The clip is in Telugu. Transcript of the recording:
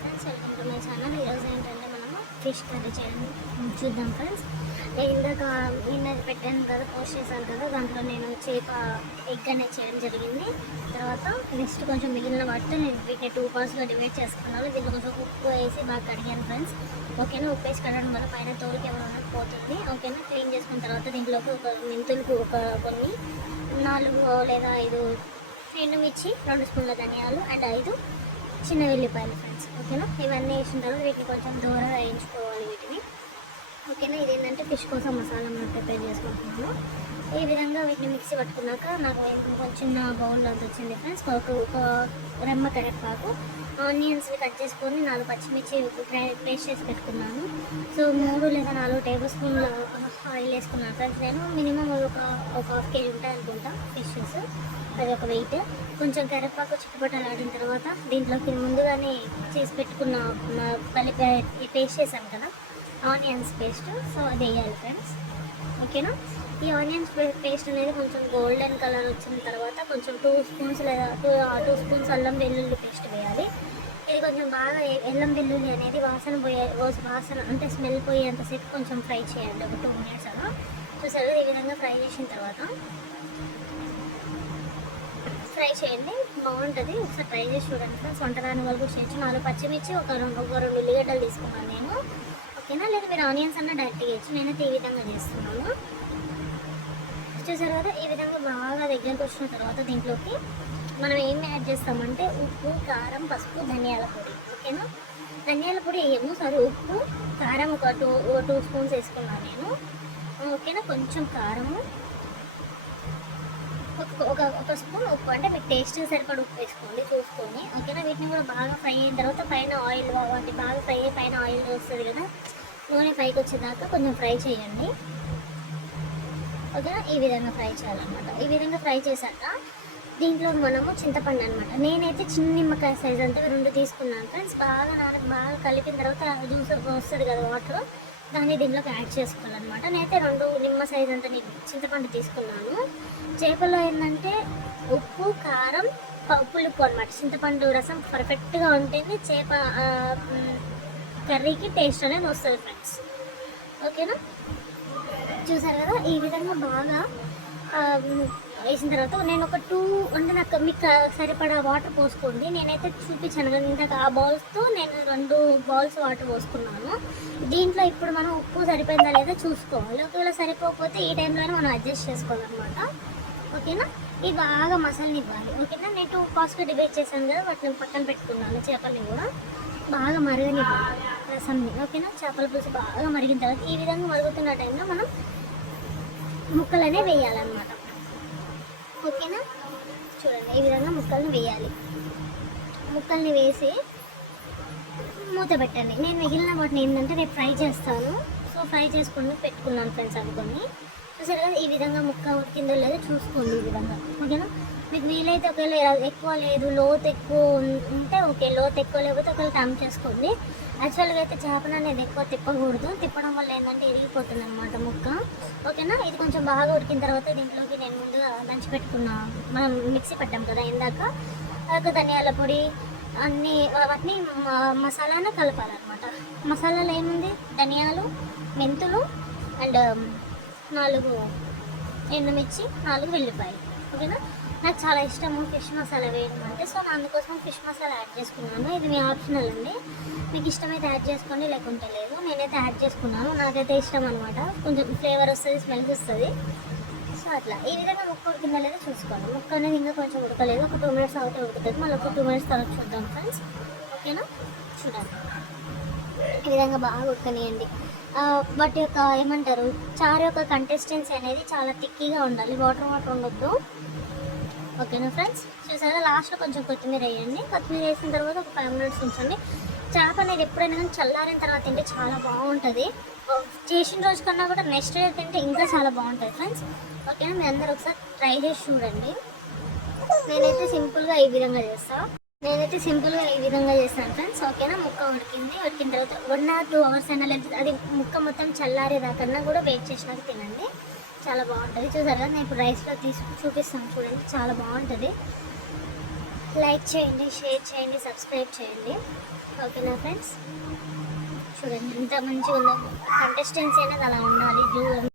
Friends, welcome to my channel. ఈరోజు ఏంటంటే మనము ఫిష్ కర్రీ చేయడం చూద్దాం ఫ్రెండ్స్. నేను ఇందాక నిన్న పెట్టాను కదా, పోస్ట్ చేశాను కదా, దాంట్లో నేను చేప ఎగ్ అనేది చేయడం జరిగింది. తర్వాత నెక్స్ట్ కొంచెం మిగిలిన వాటితో నేను వీటిని 2 పార్ట్స్గా డివైడ్ చేసుకున్నాను. దీంట్లో కొంచెం ఉప్పు వేసి బాగా కడిగాను ఫ్రెండ్స్. ఓకేనా, ఉప్పు వేసి కడగడం వల్ల పైన తోలుకి ఏమైనా పోతుంది. ఓకేనా, క్లీన్ చేసుకున్న తర్వాత దీంట్లోకి ఒక మెంతులకు కొన్ని 4 లేదా 5 ఎండుమిర్చి, 2 స్పూన్ల ధనియాలు అండ్ 5 చిన్న వెల్లిపాయలు ఫ్రెండ్స్. ఓకేనా, ఇవన్నీ వేసిన తర్వాత వీటిని కొంచెం దూరంగా వేయించుకోవాలి వీటిని. ఓకేనా, ఇదేంటంటే ఫిష్ కోసం మసాలా మనం ప్రిపేర్ చేసుకుంటున్నాను. ఈ విధంగా వీటిని మిక్సీ పట్టుకున్నాక నాకు కొంచెం చిన్న బౌల్ అంత వచ్చింది ఫ్రెండ్స్. ఒక రెమ్మ కరివేపాకు, ఆనియన్స్ని కట్ చేసుకొని 4 పచ్చిమిర్చి పేస్ట్ చేసి పెట్టుకున్నాను. సో 3 లేదా 4 టేబుల్ స్పూన్ల ఆయిల్ వేసుకున్నాను ఫ్రెండ్స్. నేను మినిమం ఒక ½ కేజీ ఉంటాయి అనుకుంటా ఫిషెస్, అది ఒక వెయిట్. కొంచెం కరివేపాకు చిట్టుపట్టలాడిన తర్వాత దీంట్లోకి ముందుగానే చేసి పెట్టుకున్న ఈ పేస్ట్ చేసాం కదా, ఆనియన్స్ పేస్ట్, సో అది వేయాలి ఫ్రెండ్స్. ఓకేనా, ఈ ఆనియన్స్ పేస్ట్ అనేది కొంచెం గోల్డెన్ కలర్ వచ్చిన తర్వాత కొంచెం 2 స్పూన్స్ లేదా 2 స్పూన్స్ అల్లం వెల్లుల్లి పేస్ట్ వేయాలి. ఇది కొంచెం బాగా అల్లం వెల్లుల్లి అనేది వాసన అంటే స్మెల్ పోయేంతసేపు కొంచెం ఫ్రై చేయండి, ఒక 2 మినిట్స్ అలా. చూసారు, ఈ విధంగా ఫ్రై చేసిన తర్వాత ఫ్రై చేయండి, బాగుంటుంది. ఒకసారి ట్రై చేసి చూడండి ఫ్రెండ్స్. వంట రాని వాళ్ళు కూడా చేయొచ్చు. 4 పచ్చిమిర్చి, ఒక 2 ఉల్లిగడ్డలు తీసుకున్నాను నేను. ఓకేనా, లేదా మీరు ఆనియన్స్ అన్న డైరెక్ట్ చేయొచ్చు. నేనైతే ఈ విధంగా చేస్తున్నాను. చూసారు కదా, ఈ విధంగా బాగా దగ్గరకు వచ్చిన తర్వాత దీంట్లోకి మనం ఏం యాడ్ చేస్తామంటే ఉప్పు, కారం, పసుపు, ధనియాల పొడి. ఓకేనా, ధనియాల పొడి వేయము, ఉప్పు, కారం ఒక 2 స్పూన్స్ వేసుకున్నాను నేను. ఓకేనా, కొంచెం కారము, ఒక స్పూన్ ఉప్పు, అంటే మీకు టేస్ట్ సరిపడ ఉప్పు వేసుకోండి చూసుకొని. ఓకేనా, వీటిని కూడా బాగా ఫ్రై అయిన తర్వాత పైన ఆయిల్, వాటి బాగా ఫ్రై అయ్యి పైన ఆయిల్ వస్తుంది కదా, నూనె పైకి వచ్చేదాకా కొంచెం ఫ్రై చేయండి. ఓకేనా, ఈ విధంగా ఫ్రై చేయాలన్నమాట. ఈ విధంగా ఫ్రై చేశాక దీంట్లో మనము చింతపండు అనమాట. నేనైతే చిన్న నిమ్మకాయ సైజ్ అంతా 2 తీసుకున్నాను ఫ్రెండ్స్. బాగా కలిపిన తర్వాత జ్యూస్ వస్తుంది కదా వాటర్, దాన్ని దీంట్లోకి యాడ్ చేసుకోవాలన్నమాట. నేనైతే 2 నిమ్మ సైజ్ అంతా చింతపండు తీసుకున్నాను. చేపలో ఏంటంటే ఉప్పు, కారం, పులుపు అనమాట. చింతపండు రసం పర్ఫెక్ట్గా ఉంటుంది, చేప కర్రీకి టేస్ట్ అనేది వస్తుంది ఫ్రెండ్స్. ఓకేనా, చూసారు కదా, ఈ విధంగా బాగా వేసిన తర్వాత నేను ఒక 2 అంటే నాకు మీకు సరిపడా వాటర్ పోసుకోండి. నేనైతే చూపించాను కదా ఇందాక, ఆ బౌల్స్తో నేను 2 బౌల్స్ వాటర్ పోసుకున్నాను. దీంట్లో ఇప్పుడు మనం ఉప్పు సరిపోయిందా లేదా చూసుకోవాలి. ఒకవేళ సరిపోకపోతే ఈ టైంలోనే మనం అడ్జస్ట్ చేసుకోవాలన్నమాట. ఓకేనా, ఇది బాగా మసాలాని ఇవ్వాలి. ఓకేనా, నేను 2 పార్ట్స్గా డివైడ్ చేశాను కదా, వాటిని పక్కన పెట్టుకున్నాను. చేపల్ని కూడా బాగా మరగనివ్వాలి రసంని. ఓకేనా, చేపల పులుసు బాగా మరిగిన తర్వాత ఈ విధంగా మరుగుతున్న టైంలో మనం ముక్కలనే వేయాలన్నమాట. ఓకేనా, చూడండి, ఈ విధంగా ముక్కల్ని వేయాలి. ముక్కల్ని వేసి మూత పెట్టండి. నేను మిగిలిన వాటిని ఏంటంటే రేపు ఫ్రై చేస్తాను. సో ఫ్రై చేసుకుని పెట్టుకున్నాను ఫ్రెండ్స్ అవి కొన్ని. చూసారు కదా, ఈ విధంగా ముక్క ఉడికిందో లేదో చూసుకోండి ఈ విధంగా. ఓకేనా, మీకు వీలైతే ఒకవేళ ఎక్కువ లేదు, లోతు ఎక్కువ ఉంటే ఓకే, లోతు ఎక్కువ లేకపోతే ఒకవేళ టమ్ చేసుకోండి. యాక్చువల్గా అయితే చేపలు అనేది ఎక్కువ తిప్పకూడదు, తిప్పడం వల్ల ఏంటంటే ఇరిగిపోతుంది అనమాట ముక్క. ఓకేనా, ఇది కొంచెం బాగా ఉడికిన తర్వాత దీంట్లోకి నేను ముందుగా దంచి పెట్టుకున్న, మనం మిక్సీ పెట్టాం కదా ఇందాక, ధనియాల పొడి అన్నీ వాటిని మసాలాను కలపాలన్నమాట. మసాలాలో ఏముంది, ధనియాలు, మెంతులు అండ్ 4 ఎండుమిర్చి, 4 వెల్లిపాయలు. ఓకేనా, నాకు చాలా ఇష్టము ఫిష్ మసాలా వేయడం అంటే, సో అందుకోసం ఫిష్ మసాలా యాడ్ చేసుకున్నాను. ఇది మీ ఆప్షనల్ అండి, మీకు ఇష్టమైతే యాడ్ చేసుకోండి, లేకుంటే లేదు. నేనైతే యాడ్ చేసుకున్నాను, నాకైతే ఇష్టం అనమాట. కొంచెం ఫ్లేవర్ వస్తుంది, స్మెల్ వస్తుంది. సో అట్లా ఈ విధంగా ముక్క ఉడికిందా లేదో చూసుకోండి. ముక్క అనేది ఇంకా కొంచెం ఉడకలేదు, ఒక 2 మినిట్స్ అవుతే ఉడుకుతుంది. మళ్ళీ ఒక 2 మినిట్స్ తర్వాత చూద్దాం ఫ్రెండ్స్. ఓకేనా, చూడండి, ఈ విధంగా బాగా ఉడకనియండి. వాటి యొక్క ఏమంటారు, చారు యొక్క కన్సిస్టెన్సీ అనేది చాలా థిక్గా ఉండాలి, వాటర్ ఉండొద్దు. ఓకేనా ఫ్రెండ్స్, చూసారా, లాస్ట్లో కొంచెం కొత్తిమీర వేయండి. కొత్తిమీర వేసిన తర్వాత ఒక 5 మినిట్స్ ఉంచండి. చేప అనేది ఎప్పుడైనా కానీ చల్లారిన తర్వాత తింటే చాలా బాగుంటుంది. చేసిన రోజు కన్నా కూడా నెక్స్ట్ డే తింటే ఇంకా చాలా బాగుంటుంది ఫ్రెండ్స్. ఓకేనా, మీ అందరూ ఒకసారి ట్రై చేసి చూడండి. నేనైతే సింపుల్గా ఈ విధంగా చేస్తాను ఫ్రెండ్స్. ఓకేనా, ముక్క ఉడికిన తర్వాత 1 or 2 అవర్స్ అయినా లేదు, అది ముక్క మొత్తం చల్లారేదాకన్నా కూడా వెయిట్ చేసినాక తినండి, చాలా బాగుంటుంది. చూసారు కదా, నేను ఇప్పుడు రైస్లో చూపిస్తాను చూడండి, చాలా బాగుంటుంది. లైక్ చేయండి, షేర్ చేయండి, సబ్స్క్రైబ్ చేయండి. ఓకేనా ఫ్రెండ్స్? చూడండి ఎంత మంచిగా ఉందో. కంటెస్టెన్సీ అనేది అలా ఉండాలి.